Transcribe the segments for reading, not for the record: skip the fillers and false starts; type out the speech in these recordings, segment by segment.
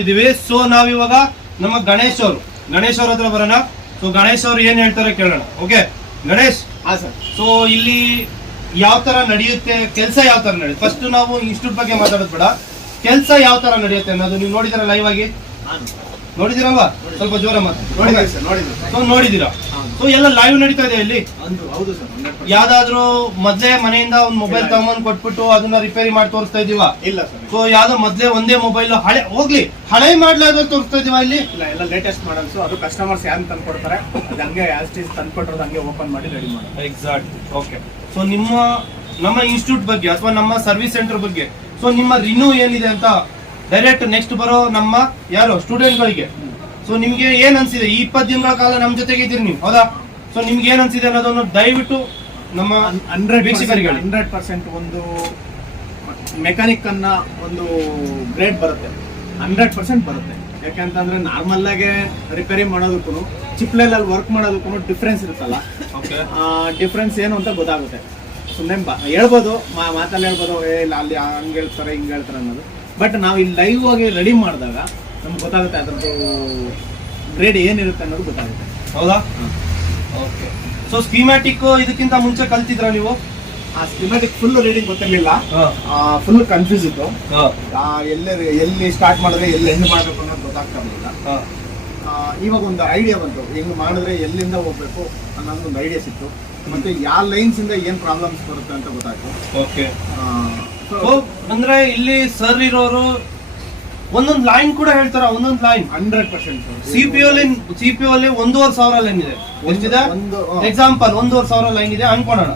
ಇದೀವಿ. ಸೊ ನಾವಿವಾಗ ನಮ್ಮ ಗಣೇಶ್ ಅವ್ರ ಹತ್ರ ಬರೋಣ. ಸೊ ಗಣೇಶ್ ಅವ್ರು ಏನ್ ಹೇಳ್ತಾರೆ ಕೇಳೋಣ. ಓಕೆ ಗಣೇಶ್. ಹಾ ಸರ್. ಸೊ ಇಲ್ಲಿ ಯಾವ ತರ ನಡೆಯುತ್ತೆ ಕೆಲಸ, ಯಾವ ತರ ನಡೆಯುತ್ತೆ, ಫಸ್ಟ್ ನಾವು ಇನ್ಸ್ಟಿಟ್ಯೂಟ್ ಬಗ್ಗೆ ಮಾತಾಡೋದು ಬೇಡ, ಕೆಲಸ ಯಾವ ತರ ನಡೆಯುತ್ತೆ ಅನ್ನೋದು ನೀವು ನೋಡಿದಿರ ಲೈವ್ ಆಗಿ ನೋಡಿದಿರಲ್ವಾ? ಸ್ವಲ್ಪ ಜೋರ ನೋಡಿದಿರಾ? ಸೊ ಎಲ್ಲ ಲೈವ್ ನಡೀತಾ ಇದೆ ಇಲ್ಲಿ. ಹೌದು ಸರ್. ಯಾವ್ದಾದ್ರು ಮೊದ್ಲೇ ಮನೆಯಿಂದ ಒಂದ್ ಮೊಬೈಲ್ ತಗೊಂಡ್ ಕೊಟ್ಬಿಟ್ಟು ಅದನ್ನ ರಿಪೇರಿ ಮಾಡಿ ತೋರಿಸ್ತಾ ಇದೀವ? ಇಲ್ಲ ಸರ್. ಸೊ ಯಾವ್ದೋ ಮೊದ್ಲೇ ಒಂದೇ ಮೊಬೈಲ್ ಹಳೆ ಮಾಡ್ಲಾದ್ರು ತೋರಿಸ್ತಾ ಇದೀವ ಇಲ್ಲಿ? ಇಲ್ಲ, ಎಲ್ಲ ಲೇಟೆಸ್ಟ್ ಮಾಡಲ್ಸ್. ಅದು ಕಸ್ಟಮರ್ಸ್ ಯಾರು ತಂದ್ಕೊಡ್ತಾರೆ ಅದು ಹಂಗೆ ಆಸ್ ಇಸ್ ತಂದ್ಕೊಟ್ರದು ಹಂಗೆ ಓಪನ್ ಮಾಡಿ ರೆಡಿ ಮಾಡಿ. ಎಕ್ಸಾಕ್ಟ್. ಓಕೆ. ಸೊ ನಮ್ಮ ಇನ್ಸ್ಟಿಟ್ಯೂಟ್ ಬಗ್ಗೆ ಅಥವಾ ನಮ್ಮ ಸರ್ವಿಸ್ ಸೆಂಟರ್ ಬಗ್ಗೆ, ಸೊ ನಿಮ್ಮ ರಿನ್ಯೂ ಏನಿದೆ ಅಂತ ಡೈರೆಕ್ಟ್ ನೆಕ್ಸ್ಟ್ ಬರೋ ನಮ್ಮ ಯಾರು ಸ್ಟೂಡೆಂಟ್ ಗಳಿಗೆ ಸೊ ನಿಮ್ಗೆ ಏನ್ ಅನ್ಸಿದೆ? ಈ 20 ದಿನಗಳ ಕಾಲ ನಮ್ ಜೊತೆಗೆ ಇದ್ದೀರಿ ನೀವು, ಹೌದಾ? ಸೊ ನಿಮ್ಗೆ ಏನ್ ಅನ್ಸಿದೆ ಅನ್ನೋದನ್ನು ದಯವಿಟ್ಟು ನಮ್ಮ 100% ಒಂದು ಮೆಕ್ಯಾನಿಕ್ ಅನ್ನ ಒಂದು ಗ್ರೇಡ್ ಬರುತ್ತೆ, 100% ಬರುತ್ತೆ. ಯಾಕೆಂತಂದ್ರೆ ನಾರ್ಮಲ್ ಆಗಿ ರಿಪೇರಿ ಮಾಡೋದಕ್ಕೂ ಚಿಪ್ಲೈಲ್ ಅಲ್ಲಿ ವರ್ಕ್ ಮಾಡೋದಕ್ಕೂ ಡಿಫ್ರೆನ್ಸ್ ಇರುತ್ತಲ್ಲ. ಡಿಫ್ರೆನ್ಸ್ ಏನು ಅಂತ ಗೊತ್ತಾಗುತ್ತೆ. ಸುಮ್ಮನೆ ಹೇಳ್ಬೋದು, ಮಾತಲ್ಲಿ ಹೇಳ್ಬೋದು, ಇಲ್ಲ ಅಲ್ಲಿ ಹಂಗೆ ಹೇಳ್ತಾರೆ ಹಿಂಗೆ ಹೇಳ್ತಾರೆ ಅನ್ನೋದು. ಬಟ್ ನಾವು ಇಲ್ಲಿ ಲೈವ್ ಆಗಿ ರೆಡಿ ಮಾಡಿದಾಗ ನಮ್ಗೆ ಗೊತ್ತಾಗುತ್ತೆ ಅದ್ರದ್ದು ಗ್ರೇಡ್ ಏನಿರುತ್ತೆ ಅನ್ನೋದು ಗೊತ್ತಾಗುತ್ತೆ. ಹೌದಾ? ಓಕೆ. ಸೊ ಸ್ಕೀಮ್ಯಾಟಿಕ್ ಇದಕ್ಕಿಂತ ಮುಂಚೆ ಕಲ್ತಿದ್ರ ನೀವು? ಆ ಸ್ಕೀಮ್ಯಾಟಿಕ್ ಫುಲ್ ರೀಡಿಂಗ್ ಗೊತ್ತಿರಲಿಲ್ಲ, ಫುಲ್ ಕನ್ಫ್ಯೂಸ್ ಇತ್ತು. ಎಲ್ಲಿ ಸ್ಟಾರ್ಟ್ ಮಾಡಿದ್ರೆ ಎಲ್ಲಿ ಎಂಡ್ ಮಾಡಬೇಕು ಅನ್ನೋದು ಗೊತ್ತಾಗ್ತಾ ಇರಲಿಲ್ಲ. ಇವಾಗ ಒಂದು ಐಡಿಯಾ ಬಂತು, ಹೆಂಗ್ ಮಾಡಿದ್ರೆ ಎಲ್ಲಿಂದ ಹೋಗ್ಬೇಕು ಅನ್ನೋದು ಒಂದು ಐಡಿಯಾ ಸಿಕ್ತು. ಮತ್ತೆ ಯಾವ ಲೈನ್ಸ್ ಇಂದ ಏನ್ ಪ್ರಾಬ್ಲಮ್ಸ್ ಬರುತ್ತೆ ಅಂತ ಗೊತ್ತಾಯ್ತು. ಓಕೆ. ಅಂದ್ರೆ ಇಲ್ಲಿ ಸರ್ ಇರೋರು ಒಂದೊಂದು ಲೈನ್ ಕೂಡ ಹೇಳ್ತಾರ, ಒಂದೊಂದು ಲೈನ್ 100%. ಸಿಪಿಯು ಅಲ್ಲಿ 1,500 ಲೈನ್ ಇದೆ. ಎಷ್ಟಿದೆ? ಎಕ್ಸಾಂಪಲ್ 1,500 ಲೈನ್ ಇದೆ ಅನ್ಕೊಳ್ಳೋಣ.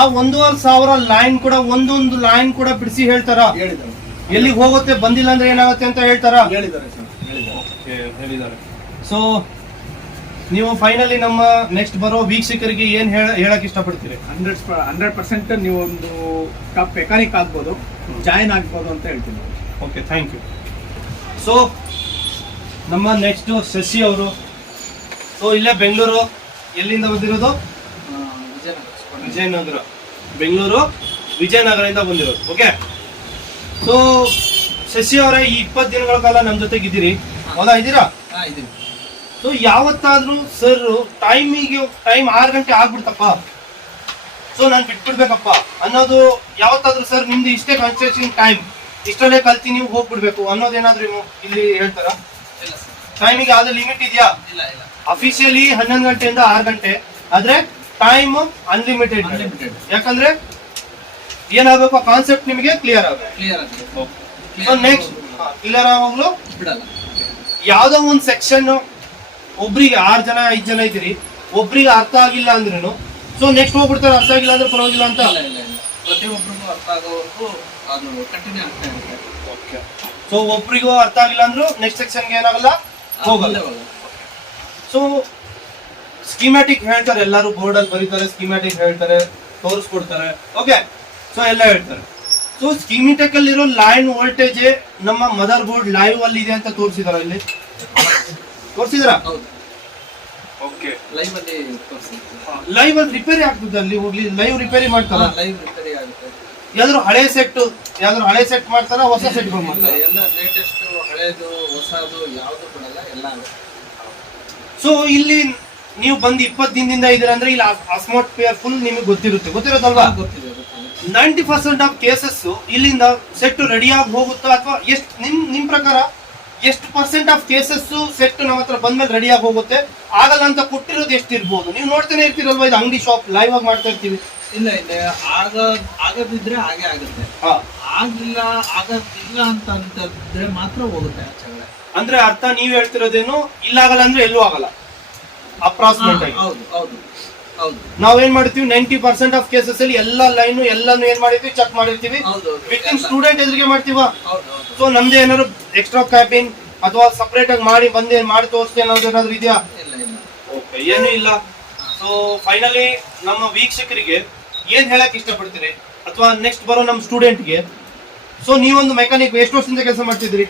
ಆ 1,500 ಲೈನ್ ಕೂಡ ಒಂದೊಂದು ಲೈನ್ ಕೂಡ ಬಿಡಿಸಿ ಹೇಳ್ತಾರ. ಎಲ್ಲಿಗೆ ಹೋಗುತ್ತೆ, ಬಂದಿಲ್ಲ ಅಂದ್ರೆ ಏನಾಗುತ್ತೆ ಅಂತ ಹೇಳ್ತಾರ. ಹೇಳಿದ್ದಾರೆ. ಸೊ ನೀವು ಫೈನಲಿ ನಮ್ಮ ನೆಕ್ಸ್ಟ್ ಬರೋ ವೀಕ್ಷಕರಿಗೆ ಏನ್ ಹೇಳಕ್ ಇಷ್ಟಪಡ್ತೀರಿ? 100% ನೀವು ಒಂದು ಟಾಪ್ ಮೆಕ್ಯಾನಿಕ್ ಆಗ್ಬೋದು, ಜಾಯಿನ್ ಆಗ್ಬೋದು ಅಂತ ಹೇಳ್ತೀನಿ. Okay, thank you. ಸೊ ನಮ್ಮ ನೆಕ್ಸ್ಟ್ ಶಶಿ ಅವರು, ಸೊ ಇಲ್ಲೇ ಬೆಂಗಳೂರು, ಎಲ್ಲಿಂದ ಬಂದಿರೋದು? ವಿಜಯನಗರ. ಬೆಂಗಳೂರು ವಿಜಯನಗರದಿಂದ ಬಂದಿರೋದು. ಓಕೆ. ಸೊ ಶಶಿ ಅವರೇ, ಈ 20 ದಿನಗಳ ಕಾಲ ನಮ್ಮ ಜೊತೆಗೆ ಇದ್ದೀರಿ, ಹೌದಾ? ಇದ್ದೀರಾ? ಸೊ ಯಾವತ್ತಾದ್ರೂ ಸರ್ ಟೈಮ್ 6 ಗಂಟೆ ಆಗ್ಬಿಡ್ತಪ್ಪ, ಸೊ ನಾನು ಬಿಟ್ಬಿಡ್ಬೇಕಪ್ಪ ಅನ್ನೋದು ಯಾವತ್ತಾದ್ರೂ ಸರ್ ನಿಮ್ದು ಇಷ್ಟೇ ಕನ್ಸ್ಟ್ರಕ್ಷನ್ ಟೈಮ್, ಇಷ್ಟರಲ್ಲೇ ಕಲ್ತಿ ನೀವು ಹೋಗ್ಬಿಡ್ಬೇಕು ಅನ್ನೋದೇನಾದ್ರೂ ಇಲ್ಲಿ ಹೇಳ್ತಾರ? ಟೈಮಿಗೆ ಯಾವ್ದು ಲಿಮಿಟ್ ಇದೆಯಾ? ಅಫಿಷಿಯಲಿ 11 ಗಂಟೆಯಿಂದ 6 ಗಂಟೆ, ಆದ್ರೆ ಟೈಮ್ ಅನ್ಲಿಮಿಟೆಡ್. ಯಾಕಂದ್ರೆ ಏನಾಗಬೇಕು, ಕಾನ್ಸೆಪ್ಟ್ ನಿಮಗೆ ಕ್ಲಿಯರ್ ಆಗಬೇಕು. ಸೊ ನೆಕ್ಸ್ಟ್ ಕ್ಲಿಯರ್ ಆಗೋಗ್ಲು ಯಾವ್ದೋ ಒಂದು ಸೆಕ್ಷನ್ ಒಬ್ರಿಗೆ 6 ಜನ 5 ಜನ ಇದ್ದೀರಿ, ಒಬ್ರಿಗೆ ಅರ್ಥ ಆಗಿಲ್ಲ ಅಂದ್ರೇನು ಸೊ ನೆಕ್ಸ್ಟ್ ಹೋಗ್ಬಿಡ್ತಾರೆ, ಅರ್ಥ ಆಗಿಲ್ಲ ಅಂದ್ರೆ ಪರವಾಗಿಲ್ಲ ಅಂತ. ಪ್ರತಿಯೊಬ್ಬರಿಗೂ ಅರ್ಥ ಆಗೋವರೆಗೂ ಅದು ಕಂಟಿನ್ಯೂ ಆಗ್ತಾ ಇರುತ್ತೆ. ಓಕೆ. ಸೊ ಒಬ್ರಿಗೂ ಅರ್ಥ ಆಗಿಲ್ಲ ಅಂದ್ರೂ ನೆಕ್ಸ್ಟ್ ಸೆಕ್ಷನ್ಗೆ ಏನಾಗಲ್ಲ, ಹೋಗಲ್ಲ. ಸೊ ಸ್ಕೀಮ್ಯಾಟಿಕ್ ಹೇಳ್ತಾರೆ, ಎಲ್ಲರೂ ಬೋರ್ಡ್ ಅಲ್ಲಿ ಬರೀತಾರೆ, ಸ್ಕೀಮ್ಯಾಟಿಕ್ ಹೇಳ್ತಾರೆ, ತೋರಿಸ್ಕೊಡ್ತಾರೆ. ಓಕೆ. ಸೊ ಎಲ್ಲ ಹೇಳ್ತಾರೆ. ಸೊ ಸ್ಕೀಮ್ಯಾಟಿಕ್ ಅಲ್ಲಿರೋ ಲೈನ್ ವೋಲ್ಟೇಜ್ ನಮ್ಮ ಮದರ್ ಬೋರ್ಡ್ ಲೈವ್ ಅಲ್ಲಿ ಇದೆ ಅಂತ ತೋರಿಸಿದಾರ? ಇಲ್ಲಿ ತೋರಿಸಿದ್ರ? ಓಕೆ. ಲೈವ್ ಅಲ್ಲಿ ತೋರಿಸ್ತೀವಿ. ಲೈವ್ ಅಲ್ಲಿ ರಿಪೇರಿ ಆಗ್ತದೆ, ಅಲ್ಲಿ ಹೋಗ್ಲಿ ಲೈವ್ ರಿಪೇರಿ ಮಾಡ್ತಾರ? ಲೈವ್ ರಿಪೇರಿ ಆಗುತ್ತೆ. ಯಾವ್ದಾದ್ರು ಹಳೆ ಸೆಟ್ ಮಾಡ್ತಾರ, ಹೊಸ ಸೆಟ್ಗಳು ಮಾಡ್ತಾರ? ಎಲ್ಲ ಲೇಟೆಸ್ಟ್, ಹಳೇದು ಹೊಸದು ಯಾವ್ದು ಕೊಡಲ್ಲ, ಎಲ್ಲ ಆಗುತ್ತೆ. ಸೊ ಇಲ್ಲಿ ನೀವು ಬಂದು 20 ದಿನದಿಂದ ಇದೀರ ಅಂದ್ರೆ ಇಲ್ಲಿ ಅಟ್ಮಾಸ್ಫಿಯರ್ ಫುಲ್ ನಿಮಗೆ ಗೊತ್ತಿರೋದಲ್ವಾ? ಗೊತ್ತಿದೆ. 90% ಆಫ್ ಕೇಸಸ್ ಇಲ್ಲಿಂದ ಸೆಟ್ ರೆಡಿ ಆಗಿ ಹೋಗುತ್ತಾ, ಅಥವಾ ಎಷ್ಟು ನಿಮ್ ಪ್ರಕಾರ ಎಷ್ಟು % ಆಫ್ ಕೇಸಸ್ ಸೆಟ್ ನಮ್ಮ ಹತ್ರ ಬಂದ್ಮೇಲೆ ರೆಡಿ ಆಗಿ ಹೋಗುತ್ತೆ? ಆಗಲ್ಲ ಅಂತ ಕೊಟ್ಟಿರೋದು ಎಷ್ಟು ಇರ್ಬೋದು? ನೀವು ನೋಡ್ತಾನೆ ಇರ್ತೀರಲ್ವಾ, ಇದು ಅಂಗಡಿ ಶಾಪ್ ಲೈವ್ ಆಗಿ ಮಾಡ್ತಾ ಇರ್ತೀವಿ. ಇಲ್ಲ ಆಗದಿದ್ರೆ ಹಾಗೆ ಆಗುತ್ತೆ. ಆಗೋದಿಲ್ಲ ಅಂತಂದ್ರೆ ಮಾತ್ರ ಹೋಗುತ್ತೆ ಆಚೆಗಡೆ. ಅಂದ್ರೆ ಅರ್ಥ ನೀವ್ ಹೇಳ್ತಿರೋದೇನು, ಇಲ್ಲ ಆಗಲ್ಲ ಅಂದ್ರೆ ಎಲ್ಲೂ ಆಗಲ್ಲ ಅಪ್ರಾಕ್ಸಿಮೇಟ್ ಆಗಿ. ಹೌದು. ನಾವೇನ್ ಮಾಡ್ತೀವಿ, 90% ಆಫ್ ಕೇಸಸ್ ಅಲ್ಲಿ ಎಲ್ಲ ಲೈನ್ ಎಲ್ಲಾನು ಏನ್ ಮಾಡಿರ್ತೀವಿ, ಚೆಕ್ ಮಾಡಿರ್ತೀವಿ, ವಿತ್ ಸ್ಟೂಡೆಂಟ್ ಎದುರಿಗೆ ಮಾಡ್ತೀವ. ಸೊ ನಮ್ದು ಏನಾದ್ರು ಎಕ್ಸ್ಟ್ರಾ ಕ್ಯಾಬಿನ್ ಅಥವಾ ಸಪರೇಟ್ ಆಗಿ ಮಾಡಿ ತೋರಿಸ್ತೇನೆ ಅನ್ನೋದೇನಾದ್ರು ಇದೆಯಾ? ಓಕೆ, ಏನು ಇಲ್ಲ. ಸೊ ಫೈನಲಿ ನಮ್ಮ ವೀಕ್ಷಕರಿಗೆ ಏನ್ ಹೇಳಕ್ ಇಷ್ಟಪಡ್ತೀರಿ, ಅಥವಾ ನೆಕ್ಸ್ಟ್ ಬರೋ ನಮ್ಮ ಸ್ಟೂಡೆಂಟ್ಗೆ? ಸೊ ನೀವೊಂದು ಮೆಕ್ಯಾನಿಕ್ ಎಷ್ಟು ವರ್ಷದಿಂದ ಕೆಲಸ ಮಾಡ್ತಿದ್ರಿ?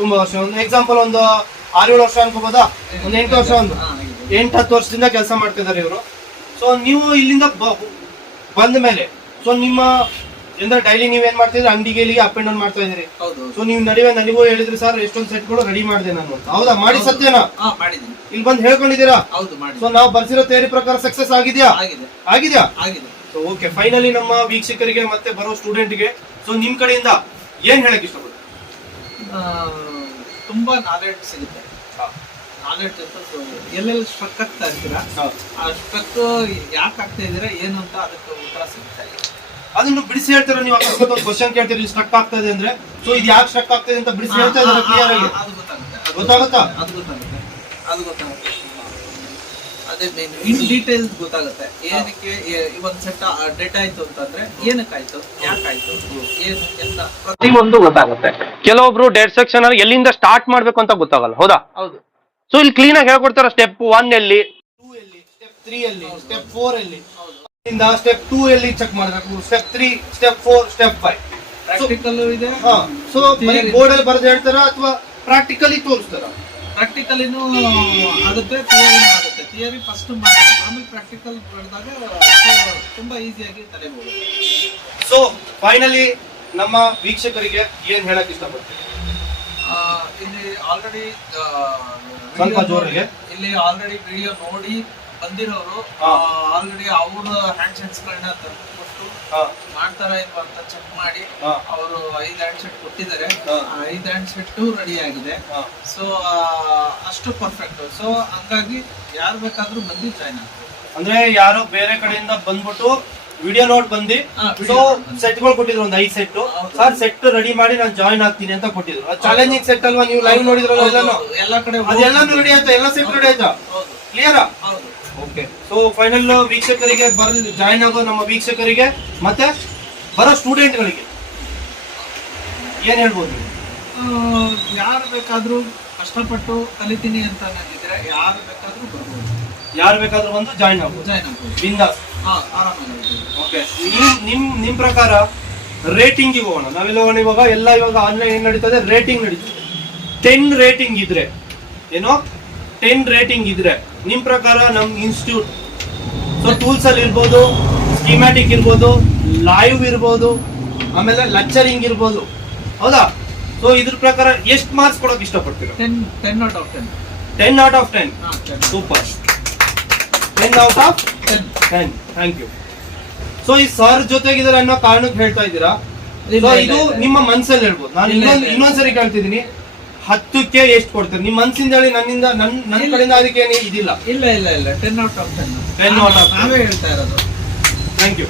ತುಂಬಾ ವರ್ಷ. ಒಂದು ಎಕ್ಸಾಂಪಲ್ ಒಂದು 6-7 ವರ್ಷ ಅನ್ಕೋಬೋದಾ? ಒಂದು 8 ವರ್ಷ, ಒಂದು 8-10 ವರ್ಷದಿಂದ ಕೆಲಸ ಮಾಡ್ತಿದ್ದಾರೆ ಇವರು. ಸೊ ನೀವು ಇಲ್ಲಿಂದ ಬಂದ ಮೇಲೆ ಸೊ ನಿಮ್ಮ ಅಂದ್ರೆ ಡೈಲಿ ನೀವೇನ್ ಮಾಡ್ತಿದ್ರಿ ಅಂಗಡಿಗೆ ಇಲ್ಲಿಗೆ ಅಪ್ ಅಂಡ್ ಡೌನ್ ಮಾಡ್ತಾ ಇದ್ರಿ. ಹೌದು ಸೊ ನೀವು ನಡುವೆ ನನಗೂ ಹೇಳಿದ್ರಿ ಸರ್ ಎಷ್ಟೊಂದು ಸೆಟ್ಗಳು ರೆಡಿ ಮಾಡಿದೆ ನಾನು ಅಂತ. ಹೌದಾ? ಮಾಡಿ ಸತ್ಯನಾ? ಹಾ ಮಾಡಿದ್ದೀನಿ. ಇಲ್ಲಿ ಬಂದು ಹೇಳ್ಕೊಂಡಿದ್ದೀರಾ? ಹೌದು ಸೊ ಮಾಡಿದ್ದೀನಿ. ನಾವು ಬರ್ಸಿರೋ ತಯಾರಿ ಪ್ರಕಾರ ಸಕ್ಸಸ್ ಆಗಿದ್ಯಾ? ಆಗಿದೆ ಆಗಿದ್ಯಾ? ಆಗಿದೆ. ಸೊ ಓಕೆ, ಫೈನಲಿ ನಮ್ಮ ವೀಕ್ಷಕರಿಗೆ ಮತ್ತೆ ಬರೋ ಸ್ಟೂಡೆಂಟ್ಗೆ ಸೊ ನಿಮ್ ಕಡೆಯಿಂದ ಏನ್ ಹೇಳಕ್ ಇಷ್ಟಪಡ್ತೀರಾ? ಆ, ತುಂಬಾ ನಾಲೆಡ್ಜ್ ಸಿಗುತ್ತೆ. ನಾಲೆಡ್ಜ್ ಅಂತ ಎಲ್ಲೆಲ್ಲಿ ಸ್ಟ್ರಕ್ ಆಗ್ತಾ ಇರ್ತೀರಾ ಆ ಸ್ಟ್ರಕ್ ಯಾಕೆ ಆಗ್ತಾ ಇದೀರಾ ಏನು ಅಂತ ಅದಕ್ಕೆ ಉತ್ತರ ಸಿಗುತ್ತೆ. ಅದನ್ನು ಬಿಡಿಸಿ ಹೇಳ್ತಾರೆ. ನೀವು ಅಕಸ್ಮಾತ್ ಒಂದು ಕ್ವಶನ್ ಕೇಳ್ತೀರಿ ಸ್ಟ್ರಕ್ ಆಗ್ತಾ ಇದೆ ಅಂದ್ರೆ, ಸೊ ಇದು ಯಾಕೆ ಸ್ಟ್ರಕ್ ಆಗ್ತಾ ಇದೆ ಅಂತ ಬಿಡಿಸಿ ಹೇಳ್ತಾ ಇದ್ದಾರೆ ಕ್ಲಿಯರ್ ಆಗಿ. ಅದು ಗೊತ್ತಾಗುತ್ತೆ. ಗೊತ್ತಾಗುತ್ತಾ? ಅದು ಗೊತ್ತಾಗುತ್ತೆ. ಅದು ಗೊತ್ತಾಗುತ್ತೆ. ಅದೇ ಮೇನ್ ಇನ್ ಡೀಟೇಲ್ಸ್ ಗೊತ್ತಾಗುತ್ತೆ. ಏನಕ್ಕೆ ಒಂದ್ ಸೆಟ್ ಡೆಡ್ ಆಯ್ತು ಅಂತಂದ್ರೆ ಏನಕ್ಕಾಯ್ತು, ಯಾಕಾಯ್ತು, ಏನು ಅಂತ ಪ್ರತಿಯೊಂದು ಗೊತ್ತಾಗುತ್ತೆ. ಕೆಲವೊಬ್ರು ಡೆಡ್ ಸೆಕ್ಷನ್ ಅಲ್ಲಿ ಎಲ್ಲಿಂದ ಸ್ಟಾರ್ಟ್ ಮಾಡ್ಬೇಕು ಅಂತ ಗೊತ್ತಾಗಲ್ಲ. ಹೌದಾ? ಹೌದು. ಸೊ ಇಲ್ಲಿ ಕ್ಲೀನ್ ಆಗಿ ಹೇಳ್ಕೊಡ್ತಾರೆ. ಸ್ಟೆಪ್ 1 ಎಲ್ಲಿ, 2 ಎಲ್ಲಿ, ಸ್ಟೆಪ್ 3 ಎಲ್ಲಿ, ಸ್ಟೆಪ್ 4 ಎಲ್ಲಿ, ಸ್ಟೆಪ್ 2 ಎಲ್ಲಿ ಚೆಕ್ ಮಾಡಬೇಕು, ಸ್ಟೆಪ್ 3, ಸ್ಟೆಪ್ 4, ಸ್ಟೆಪ್ 5. ಪ್ರಾಕ್ಟಿಕಲ್ ಇದೆ. ಸೊ ಬೋರ್ಡ್ ಅಲ್ಲಿ ಬರೆದು ಹೇಳ್ತಾರ ಅಥವಾ ಪ್ರಾಕ್ಟಿಕಲಿ ತೋರಿಸ್ತಾರ? ಪ್ರಾಕ್ಟಿಕಲಿನೂ ಆಗುತ್ತೆ, ಥಿಯರಿನೂ ಆಗುತ್ತೆ. ಥಿಯರಿ ಫಸ್ಟ್ ಮಾಡಿ ಆಮೇಲೆ ಪ್ರಾಕ್ಟಿಕಲ್ ಬರೆದಾಗ ತುಂಬಾ ಈಸಿಯಾಗಿ ತಲೆಬಹುದು. ಸೊ ಫೈನಲಿ ನಮ್ಮ ವೀಕ್ಷಕರಿಗೆ ಏನ್ ಹೇಳಕ್ ಇಷ್ಟಪಡ್ತೀವಿ? ಇಲ್ಲಿ ಆಲ್ರೆಡಿ ಸ್ವಲ್ಪ ಜೋರಿಗೆ. ಇಲ್ಲಿ ಆಲ್ರೆಡಿ ವಿಡಿಯೋ ನೋಡಿ ಬಂದಿರೋರು ಆಲ್ರೆಡಿ ಅವ್ರ ಹ್ಯಾಂಡ್ ಸೆಟ್ಸ್ ಗಳನ್ನ ತಂದುಕೊಟ್ಟು ಮಾಡ್ತಾರ ಇಲ್ವಾ ಅಂತ ಚೆಕ್ ಮಾಡಿ ಅವರು 5 ಹ್ಯಾಂಡ್ ಸೆಟ್ ಕೊಟ್ಟಿದ್ದಾರೆ. 5 ಹ್ಯಾಂಡ್ ಸೆಟ್ ರೆಡಿ ಆಗಿದೆ. ಸೊ ಅಷ್ಟು ಪರ್ಫೆಕ್ಟ್. ಸೊ ಹಂಗಾಗಿ ಯಾರು ಬೇಕಾದ್ರೂ ಬಂದು ಜಾಯ್ನ್ ಆಗ್ತಾರೆ. ಅಂದ್ರೆ ಯಾರೋ ಬೇರೆ ಕಡೆಯಿಂದ ಬಂದ್ಬಿಟ್ಟು ವಿಡಿಯೋ ನೋಡ್ ಬಂದು ಸೊ ಸೆಟ್ ಗಳು ಕೊಟ್ಟಿದ್ರು, ಒಂದು 5 ಸೆಟ್. ಸರ್ ಸೆಟ್ ರೆಡಿ ಮಾಡಿ ನಾನು ಜಾಯ್ನ್ ಆಗ್ತೀನಿ ಅಂತ ಕೊಟ್ಟಿದ್ರು. ಚಾಲೆಂಜಿಂಗ್ ಸೆಟ್ ಅಲ್ವಾ? ನೀವು ಲೈವ್ ನೋಡಿದ್ರಲ್ಲ ಎಲ್ಲಾನು? ಎಲ್ಲ ಕಡೆ ಅದೆಲ್ಲಾನು ರೆಡಿ ಆಯ್ತಾ? ಎಲ್ಲ ಸೆಟ್ ರೆಡಿ ಆಯ್ತಾ? ಕ್ಲಿಯರ್? ಹೌದು. ಓಕೆ. ಸೊ ಫೈನಲ್ ವೀಕ್ಷಕರಿಗೆ ಜಾಯ್ನ್ ಆಗೋ ನಮ್ಮ ವೀಕ್ಷಕರಿಗೆ ಮತ್ತೆ ಬರೋ ಸ್ಟೂಡೆಂಟ್ಗಳಿಗೆ ಏನ್ ಹೇಳ್ಬೋದು? ಯಾರು ಬೇಕಾದ್ರೂ ಕಷ್ಟಪಟ್ಟು ಕಲಿತೀನಿ ಅಂತ ಅನ್ನೋದಿದ್ರೆ ಯಾರು ಬೇಕಾದ್ರೂ ಬರ್ಬೋದು. ಯಾರು ಬೇಕಾದ್ರೂ ಬಂದು ಜಾಯ್ನ್ ಆಗ್ಬೋದು. ಜಾಯ್ನ್ ಆಗ್ಬೋದು. ಬಿಂದಾಸ್. ಆರಾಮಾಗಿ. ಓಕೆ. ನಿಮ್ ಪ್ರಕಾರ ರೇಟಿಂಗ್ ಹೋಗೋಣ. ನಾವೆಲ್ಲ ಹೋಗೋಣ ಇವಾಗ ಆನ್ಲೈನ್ ಏನ್ ನಡೀತದೆ? ರೇಟಿಂಗ್ ನಡೀತದೆ. 10 ರೇಟಿಂಗ್ ಇದ್ರೆ ಏನೋ 10 ರೇಟಿಂಗ್ ಇದ್ರೆ ನಿಮ್ ಪ್ರಕಾರ ನಮ್ ಇನ್ಸ್ಟಿಟ್ಯೂಟ್ ಸೊ ಟೂಲ್ಸ್ ಅಲ್ಲಿ ಇರ್ಬೋದು, ಸ್ಕೀಮ್ಯಾಟಿಕ್ ಇರ್ಬೋದು, ಲೈವ್ ಇರ್ಬೋದು, ಆಮೇಲೆ ಲೆಕ್ಚರಿಂಗ್ ಇರ್ಬೋದು. ಹೌದಾ? ಸೊ ಇದ್ರ ಪ್ರಕಾರ ಎಷ್ಟು ಮಾರ್ಕ್ಸ್ ಕೊಡೋಕೆ ಇಷ್ಟಪಡ್ತೀರಾ? 10 out of 10. 10 out of 10. Super. 10 out of 10. Thank you. So ಈ ಸರ್ ಜೊತೆಗಿದ್ದಾರೆ ಅನ್ನೋ ಕಾರಣಕ್ಕೆ ಹೇಳ್ತಾ ಇದ್ದೀರಾ? ಸೊ ಇದು ನಿಮ್ಮ ಮನ್ಸಲ್ಲಿ ಹೇಳ್ಬೋದು. ನಾನು ಇನ್ನೊಂದ್ಸರಿ ಕೇಳ್ತಿದ್ದೀನಿ, 10ಕ್ಕೆ ಎಷ್ಟು ಕೊಡ್ತೀರಿ? ನಿಮ್ಮ ಮನ್ಸಿಂದ ಹೇಳಿ. ನನ್ನ ಕಡೆಯಿಂದ ಅದಕ್ಕೆ ಇದಿಲ್ಲ. ಇಲ್ಲ 10 out of 10. 10 out of 10. ನಾವೇ ಹೇಳ್ತಾ ಇರೋದು. Thank you.